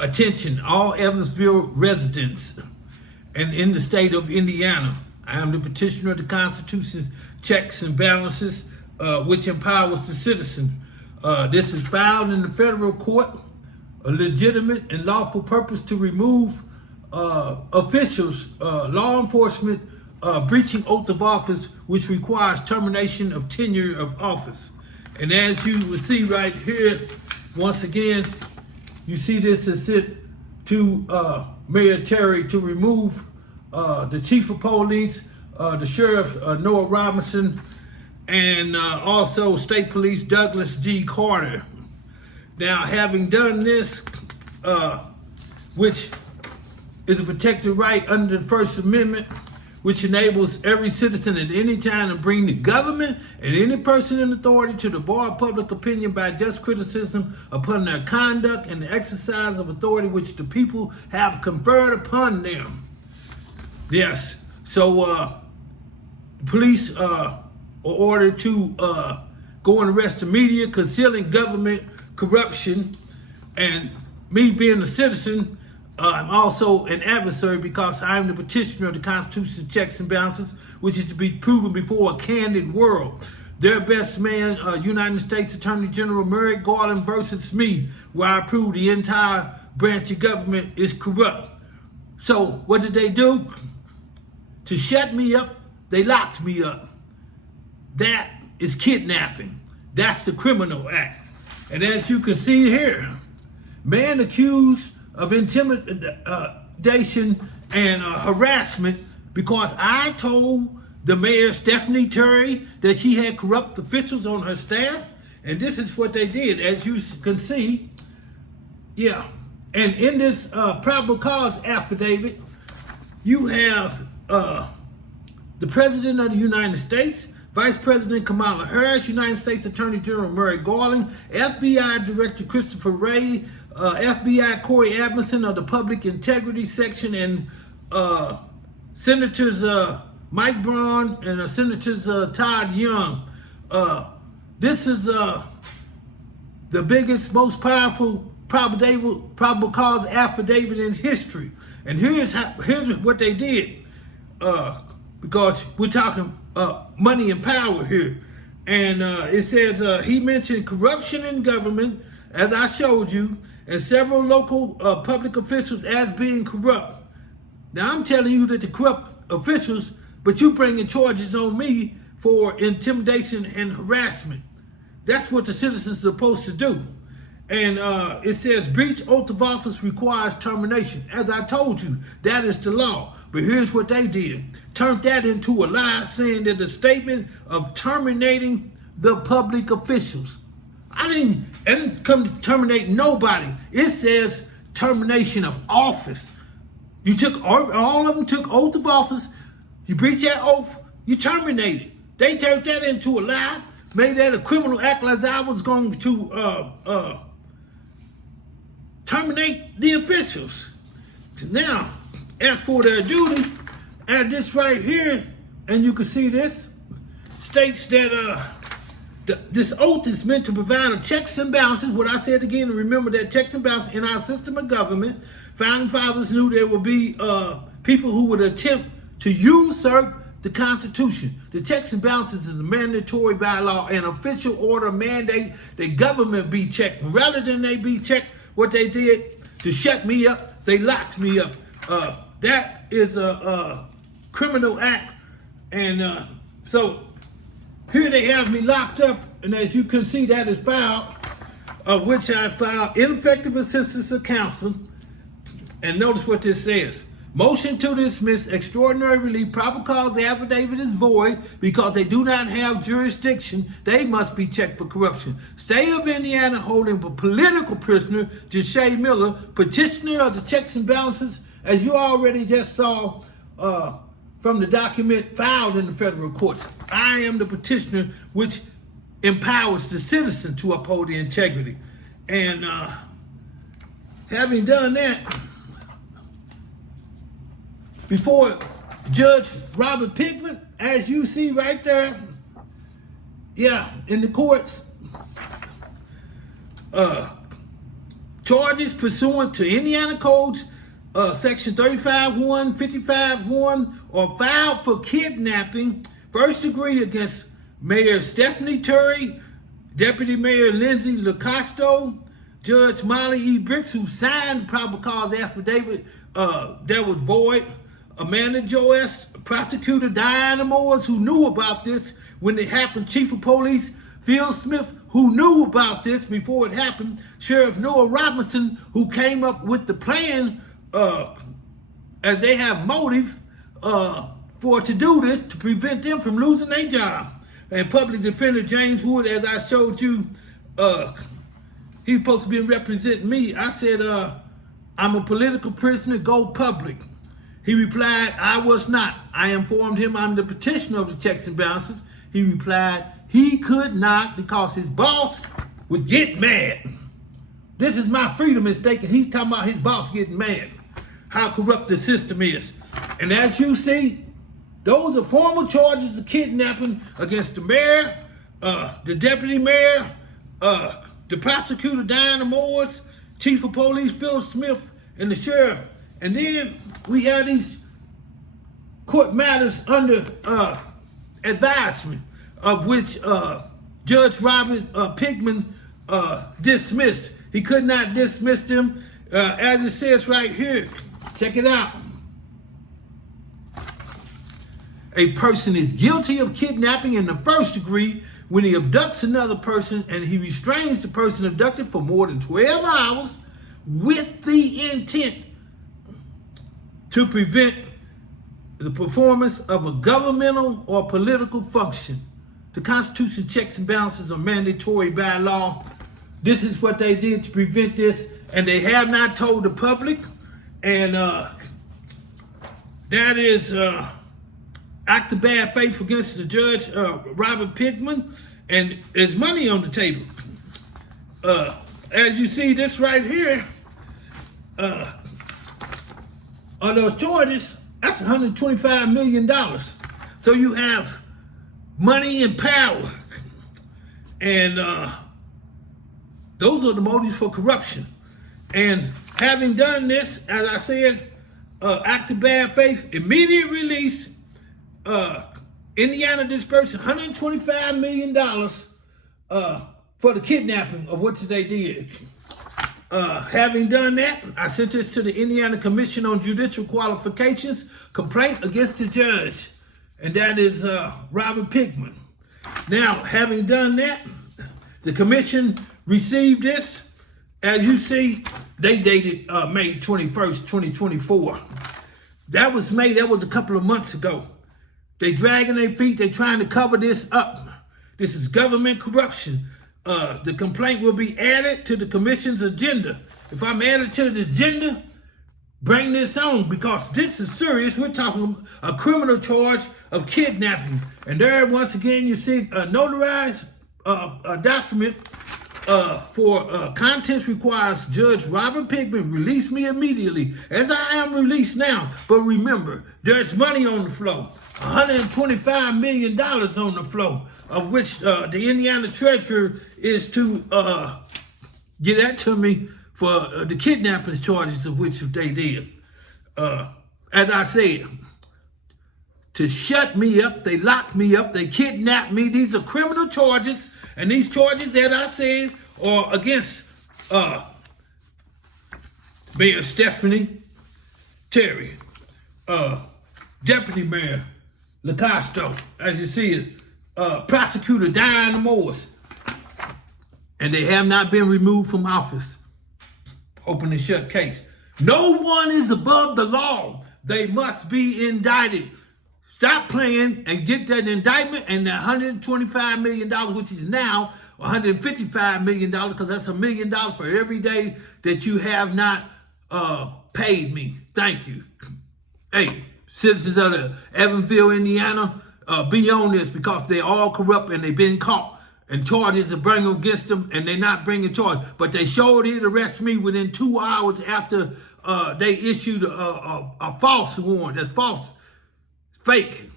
Attention, all Evansville residents and in the state of Indiana. I am the petitioner of the Constitution's checks and balances, which empowers the citizen. This is filed in the federal court, a legitimate and lawful purpose to remove officials, law enforcement, breaching oath of office, which requires termination of tenure of office. And as you will see right here, once again, you see this is sent to Mayor Terry to remove the chief of police, the sheriff Noah Robinson, and also state police Douglas G. Carter. Now, having done this, which is a protected right under the First Amendment, which enables every citizen at any time to bring the government and any person in authority to the bar of public opinion by just criticism upon their conduct and the exercise of authority which the people have conferred upon them. Yes, so the police are ordered to go and arrest the media, concealing government corruption, and me being a citizen, I'm also an adversary because I am the petitioner of the Constitution checks and balances, which is to be proven before a candid world. Their best man, United States Attorney General Merrick Garland versus me, where I prove the entire branch of government is corrupt. So what did they do? To shut me up, they locked me up. That is kidnapping. That's the criminal act. And as you can see here, man accused of intimidation and harassment because I told the mayor, Stephanie Terry, that she had corrupt officials on her staff. And this is what they did, as you can see. Yeah. And in this probable cause affidavit, you have the President of the United States, Vice President Kamala Harris, United States Attorney General Merrick Garland, FBI Director Christopher Wray, FBI Corey Adamson of the Public Integrity Section, and Senators Mike Braun and Senators Todd Young. This is the biggest, most powerful probable cause affidavit in history. And here's what they did, because we're talking money and power here. And it says he mentioned corruption in government, as I showed you, and several local public officials as being corrupt. Now I'm telling you that the corrupt officials, but you bringing charges on me for intimidation and harassment. That's what the citizens are supposed to do. And it says breach oath of office requires termination. As I told you, that is the law. But here's what they did. Turned that into a lie, saying that the statement of terminating the public officials. I didn't come to terminate nobody. It says termination of office. You took, all of them took oath of office. You breached that oath, you terminated. They turned that into a lie, made that a criminal act, as I was going to terminate the officials. So now, as for their duty, and this right here, and you can see this, states that this oath is meant to provide a checks and balances. What I said again, remember that checks and balances in our system of government. Founding fathers knew there would be people who would attempt to usurp the Constitution. The checks and balances is a mandatory by law and official order mandate that government be checked. And rather than they be checked, what they did to shut me up, they locked me up. That is a criminal act. And so here they have me locked up, and as you can see, that is filed, which I filed ineffective assistance of counsel. And notice what this says. Motion to dismiss extraordinary relief probable cause affidavit is void because they do not have jurisdiction. They must be checked for corruption. State of Indiana holding a political prisoner, Jesha Miller, petitioner of the checks and balances, as you already just saw from the document filed in the federal courts. I am the petitioner which empowers the citizen to uphold the integrity. And having done that, before Judge Robert Pigman, as you see right there, yeah, in the courts, charges pursuant to Indiana Codes Section 35-1, 55-1, or filed for kidnapping, first degree against Mayor Stephanie Terry, Deputy Mayor Lindsay LaCosto, Judge Molly E. Bricks, who signed the probable cause affidavit that was void, Amanda Joyce, Prosecutor Diana Moers, who knew about this when it happened, Chief of Police Phil Smith, who knew about this before it happened, Sheriff Noah Robinson, who came up with the plan as they have motive to do this to prevent them from losing their job. And Public Defender James Wood, as I showed you, he's supposed to be representing me. I said, I'm a political prisoner, go public. He replied, I was not. I informed him I'm the petitioner of the checks and balances. He replied, he could not because his boss would get mad. This is my freedom at stake, and he's talking about his boss getting mad. How corrupt the system is. And as you see, those are formal charges of kidnapping against the mayor, the deputy mayor, the prosecutor Diana Moers, Chief of Police Phil Smith, and the sheriff. And then we have these court matters under advisement, of which Judge Robert Pigman dismissed. He could not dismiss them, as it says right here. Check it out. A person is guilty of kidnapping in the first degree when he abducts another person and he restrains the person abducted for more than 12 hours with the intent to prevent the performance of a governmental or political function. The Constitution checks and balances are mandatory by law. This is what they did to prevent this, and they have not told the public. And that is act of bad faith against the judge, Robert Pigman, and there's money on the table. As you see this right here, on those charges, that's $125 million. So you have money and power. And those are the motives for corruption. And having done this, as I said, act of bad faith, immediate release, Indiana dispersed $125 million for the kidnapping of what they did. Having done that, I sent this to the Indiana Commission on Judicial Qualifications, complaint against the judge, and that is Robert Pigman. Now, having done that, the commission received this. As you see, they dated May 21st, 2024. That was a couple of months ago. They dragging their feet, they trying to cover this up. This is government corruption. The complaint will be added to the commission's agenda. If I'm added to the agenda, bring this on, because this is serious. We're talking a criminal charge of kidnapping. And there, once again, you see a notarized document for contents requires Judge Robert Pigman release me immediately, as I am released now. But remember, there's money on the floor, $125 million on the floor, of which the Indiana Treasurer is to get that to me for the kidnapping charges of which they did. As I said, to shut me up, they locked me up, they kidnapped me. These are criminal charges, and these charges, as I said, are against Mayor Stephanie Terry, Deputy Mayor LaCosto, as you see it, Prosecutor Diana Moers, and they have not been removed from office. Open and shut case. No one is above the law. They must be indicted. Stop playing and get that indictment and that $125 million, which is now $155 million, because that's $1 million for every day that you have not paid me. Thank you. Hey, citizens of the Evansville, Indiana, be on this, because they're all corrupt and they've been caught. And charges are bringing against them, and they're not bringing charges. But they sure did arrest me within 2 hours after they issued a false warrant. That's false, fake.